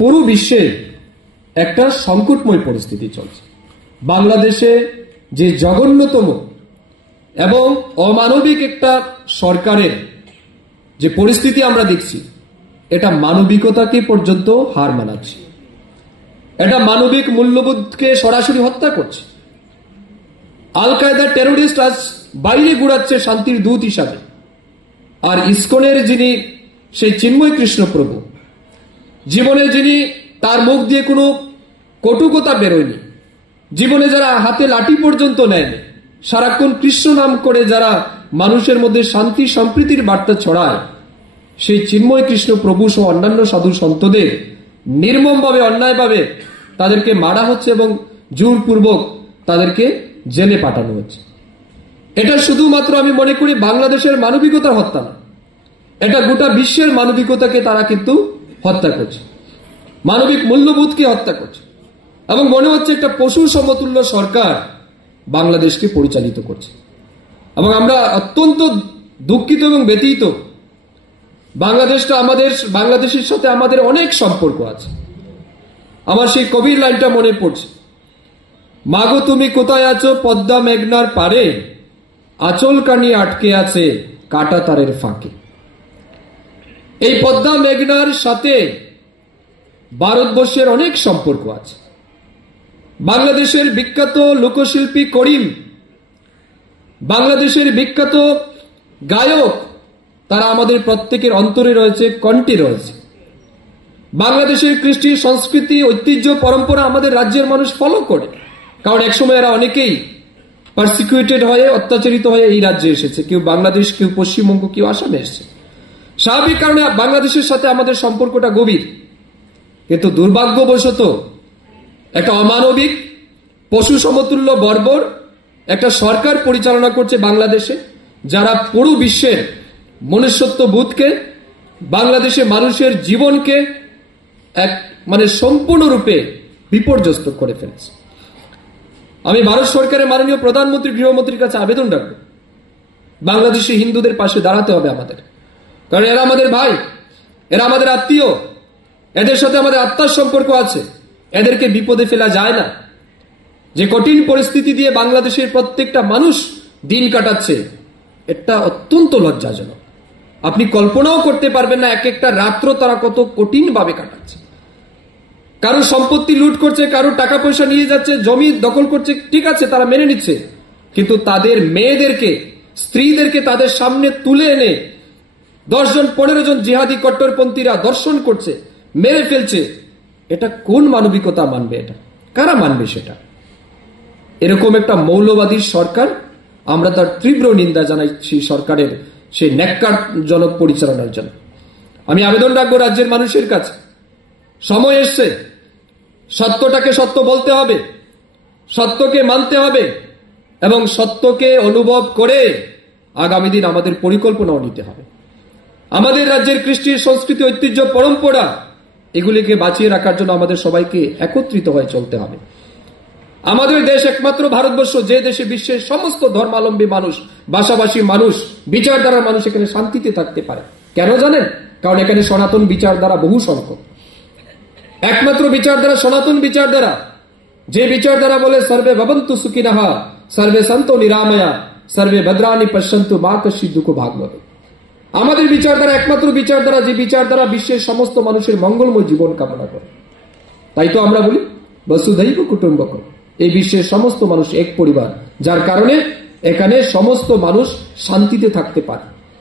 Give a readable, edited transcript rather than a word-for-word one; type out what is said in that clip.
পুরো বিশ্বে একটা সংকটময় পরিস্থিতি চলছে। বাংলাদেশে যে জঘন্যতম এবং অমানবিক একটা সরকারের যে পরিস্থিতি আমরা দেখছি, এটা মানবিকতাকে পর্যন্ত হার মানাচ্ছে। এটা মানবিক মূল্যবোধকে সরাসরি হত্যা করছে। আল কায়দা টেরোরিস্ট আজ বাইরে ঘুরাচ্ছে শান্তির দূত হিসাবে, আর ইসকনের যিনি সেই চিন্ময় কৃষ্ণ প্রভু, জীবনে যিনি তার মুখ দিয়ে কোনো কটুকতা বেরোয়নি, জীবনে যারা হাতে লাঠি পর্যন্ত নেয়নি, সারাক্ষণ কৃষ্ণ নাম করে যারা মানুষের মধ্যে শান্তি সম্প্রীতির বার্তা ছড়ায়, সেই চিন্ময় কৃষ্ণ প্রভু সহ অন্যান্য সাধু সন্তদের নির্মমভাবে অন্যায়ভাবে তাদেরকে মারা হচ্ছে এবং জোরপূর্বক তাদেরকে জেলে পাঠানো হচ্ছে। এটা শুধুমাত্র আমি মনে করি বাংলাদেশের মানবিকতার হত্যা না, এটা গোটা বিশ্বের মানবিকতাকে তারা কিন্তু হত্যা করছে, মানবিক মূল্যবোধকে হত্যা করছে। এবং মনে হচ্ছে একটা পশু সমতুল্য সরকার বাংলাদেশকে পরিচালিত করছে। এবং আমরা অত্যন্ত দুঃখিত এবং ব্যথিত। বাংলাদেশের সাথে আমাদের অনেক সম্পর্ক আছে। আমার সেই কবির লাইনটা মনে পড়ছে, মাগো তুমি কোথায় আছো পদ্মা মেঘনার পারে, আঁচল কানি আটকে আছে কাটা তারের ফাঁকে। এই পদ্মা মেঘনার সাথে ভারতবর্ষের অনেক সম্পর্ক আছে। বাংলাদেশের বিখ্যাত লোকশিল্পী করিম, বাংলাদেশের বিখ্যাত গায়ক, তারা আমাদের প্রত্যেকের অন্তরে রয়েছে, কণ্ঠে রয়েছে। বাংলাদেশের কৃষ্টি সংস্কৃতি ঐতিহ্য পরম্পরা আমাদের রাজ্যের মানুষ ফলো করে, কারণ একসময় এরা অনেকেই পারসিকিউটেড হয়ে অত্যাচারিত হয়ে এই রাজ্যে এসেছে, কেউ বাংলাদেশ, কেউ পশ্চিমবঙ্গ, কেউ আসামে এসেছে। স্বাভাবিক কারণে বাংলাদেশের সাথে আমাদের সম্পর্কটা গভীর। কিন্তু দুর্ভাগ্যবশত একটা অমানবিক পশু সমতুল্য বর্বর একটা সরকার পরিচালনা করছে বাংলাদেশে, যারা পুরো বিশ্বের মনুষ্যত্ব বোধকে, বাংলাদেশে মানুষের জীবনকে সম্পূর্ণরূপে বিপর্যস্ত করে ফেলছে। আমি ভারত সরকারের মাননীয় প্রধানমন্ত্রী, গৃহমন্ত্রীর কাছে আবেদন রাখবো, বাংলাদেশি হিন্দুদের পাশে দাঁড়াতে হবে আমাদের, কারণ এরা আমাদের ভাই, এরা আমাদের আত্মীয়, এদের সাথে আমাদের আত্মার সম্পর্ক আছে, এদেরকে বিপদে ফেলা যায় না। যে কঠিন পরিস্থিতি দিয়ে বাংলাদেশের প্রত্যেকটা মানুষ দিন কাটাচ্ছে, এটা অত্যন্ত লজ্জাজনক। আপনি কল্পনাও করতে পারবেন না এক একটা রাত্র তারা কত কঠিন ভাবে কাটাচ্ছে। কারো সম্পত্তি লুট করছে, কারো টাকা পয়সা নিয়ে যাচ্ছে, জমি দখল করছে, ঠিক আছে, তারা মেনে নিচ্ছে, কিন্তু তাদের মেয়েদেরকে, স্ত্রীদেরকে তাদের সামনে তুলে এনে 10 জন 15 জন জিহাদি কট্টরপন্থীরা দর্শন করছে, মেরে ফেলছে। এটা কোন মানবিকতা মানবে? এটা কারা মানবে? সেটা এরকম একটা মৌলবাদী সরকার, আমরা তার তীব্র নিন্দা জানাইছি সরকারের সেই ন্যাক্কারজনক পরিচালনার জন্য। আমি আবেদন রাখবো রাজ্যের মানুষের কাছে, সময় এসছে, সত্যটাকে সত্য বলতে হবে, সত্যকে মানতে হবে এবং সত্যকে অনুভব করে আগামী দিন আমাদের পরিকল্পনাও নিতে হবে। আমাদের রাজ্যের কৃষ্টি সংস্কৃতি ঐতিহ্য পরম্পরা এগুলিকে বাঁচিয়ে রাখার জন্য আমাদের সবাইকে একত্রিত হয়ে চলতে হবে। আমাদের দেশ একমাত্র ভারতবর্ষ যে দেশে বিশ্বের সমস্ত ধর্মাবলম্বী মানুষ, ভাষাভাষী মানুষ, বিচারধারার মানুষ এখানে শান্তিতে থাকতে পারে। কেন জানেন? কারণ এখানে সনাতন বিচারধারা বহু সংখ্যক। একমাত্র বিচারধারা সনাতন বিচারধারা, যে বিচারধারা বলে সর্বে ভবন্তু সুখিনঃ, সর্বে সন্তু নিরাময়া, সর্বে ভদ্রাণি পশ্যন্তু মা কশ্চিৎ দুঃখ ভাগ্যতে। আমাদের বিচারধারা একমাত্র বিচারধারা, যে বিচারধারা বিশ্বের সমস্ত মানুষের মঙ্গলময় জীবন কামনা করে। তাই তো আমরা বলি বসুধৈব কুটুম্বকম, এই বিশ্বের সমস্ত মানুষ এক পরিবার, যার কারণে এখানে সমস্ত মানুষ শান্তিতে থাকতে পারে।